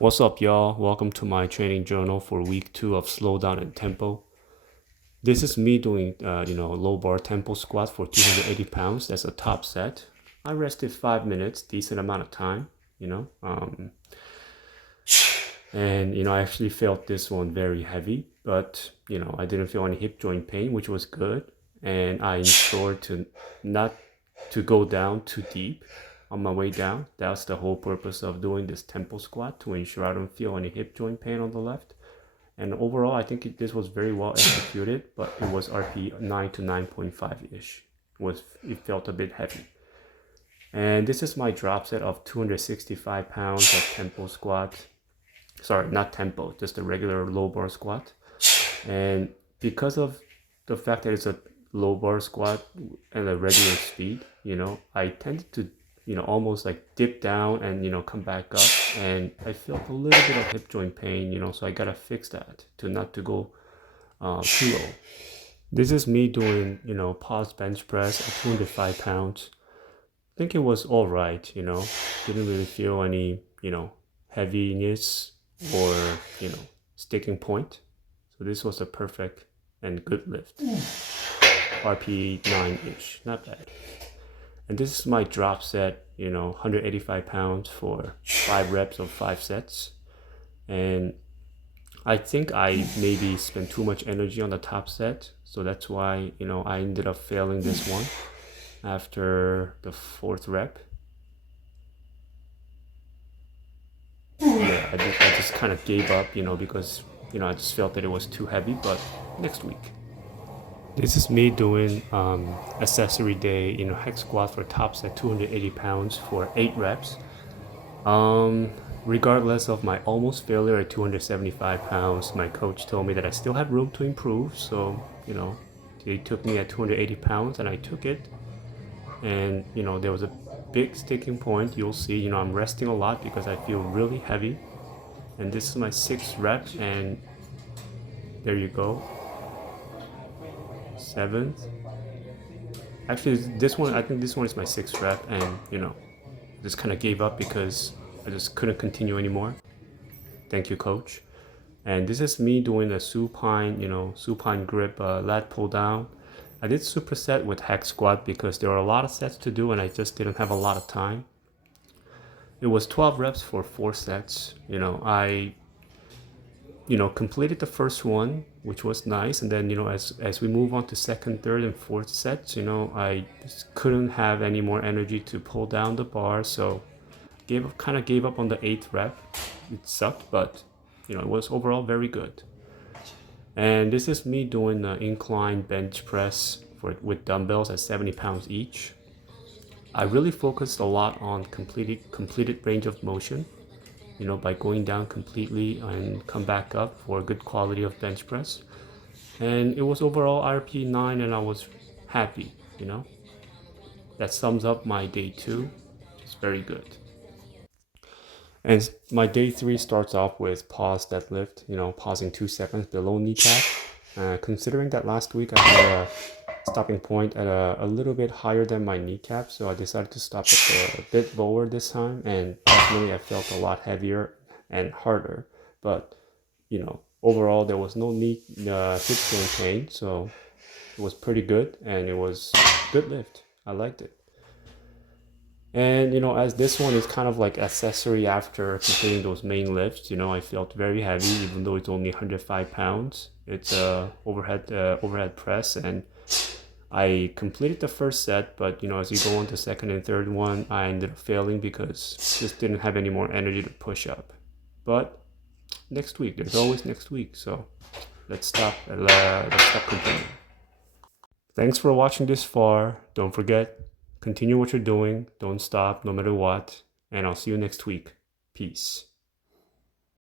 What's up, y'all? Welcome to my training journal for week 2 of slowdown and tempo. This is me doing, low bar tempo squat for 280 pounds. That's a top set. I rested 5 minutes, decent amount of time, and I actually felt this one very heavy, but I didn't feel any hip joint pain, which was good. And I ensured to not to go down too deep on my way down. That's the whole purpose of doing this tempo squat, to ensure I don't feel any hip joint pain on the left. And overall, I think this was very well executed, but it was RP 9 to 9.5-ish. It felt a bit heavy. And this is my drop set of 265 pounds of tempo squat. Sorry, not tempo, just a regular low bar squat. And because of the fact that it's a low bar squat and a regular speed, I tended to almost like dip down and come back up, and I felt a little bit of hip joint pain, so I gotta fix that to not to go too low. This is me doing pause bench press at 205 pounds. I think it was all right. Didn't really feel any heaviness or sticking point. So this was a perfect and good lift. RP 9-ish, not bad. And this is my drop set, 185 pounds for 5 reps of 5 sets. And I think I maybe spent too much energy on the top set. So that's why, I ended up failing this one after the 4th rep. Yeah, I just kind of gave up, because, I just felt that it was too heavy, but next week. This is me doing accessory day, hex squat for tops at 280 pounds for 8 reps. Regardless of my almost failure at 275 pounds, my coach told me that I still had room to improve. So, they took me at 280 pounds and I took it. And, there was a big sticking point. You'll see, I'm resting a lot because I feel really heavy. And this is my 6th rep, and there you go. 7th. Actually, I think this one is my 6th rep, and just kind of gave up because I just couldn't continue anymore. Thank you, coach. And this is me doing a supine grip lat pull down. I did superset with hex squat because there were a lot of sets to do and I just didn't have a lot of time. It was 12 reps for 4 sets. I completed the first one, which was nice, and then as we move on to 2nd, 3rd, and 4th sets, I just couldn't have any more energy to pull down the bar, so kind of gave up on the 8th rep. It sucked, but it was overall very good. And this is me doing an incline bench press with dumbbells at 70 pounds each. I really focused a lot on completed range of motion, by going down completely and come back up for a good quality of bench press. And it was overall RP 9 and I was happy, That sums up my day 2. It's very good. And my day 3 starts off with pause deadlift, pausing 2 seconds below kneecap. Considering that last week I had a stopping point at a little bit higher than my kneecap, so I decided to stop it a bit lower this time, and definitely I felt a lot heavier and harder, but overall there was no hip joint pain, so it was pretty good and it was good lift. I liked it. And as this one is kind of like accessory after completing those main lifts, I felt very heavy even though it's only 105 pounds. It's a overhead press, and I completed the first set, but as you go on to 2nd and 3rd one, I ended up failing because just didn't have any more energy to push up. But next week, there's always next week, so let's stop complaining. Thanks for watching this far. Don't forget, continue what you're doing. Don't stop no matter what, and I'll see you next week. Peace.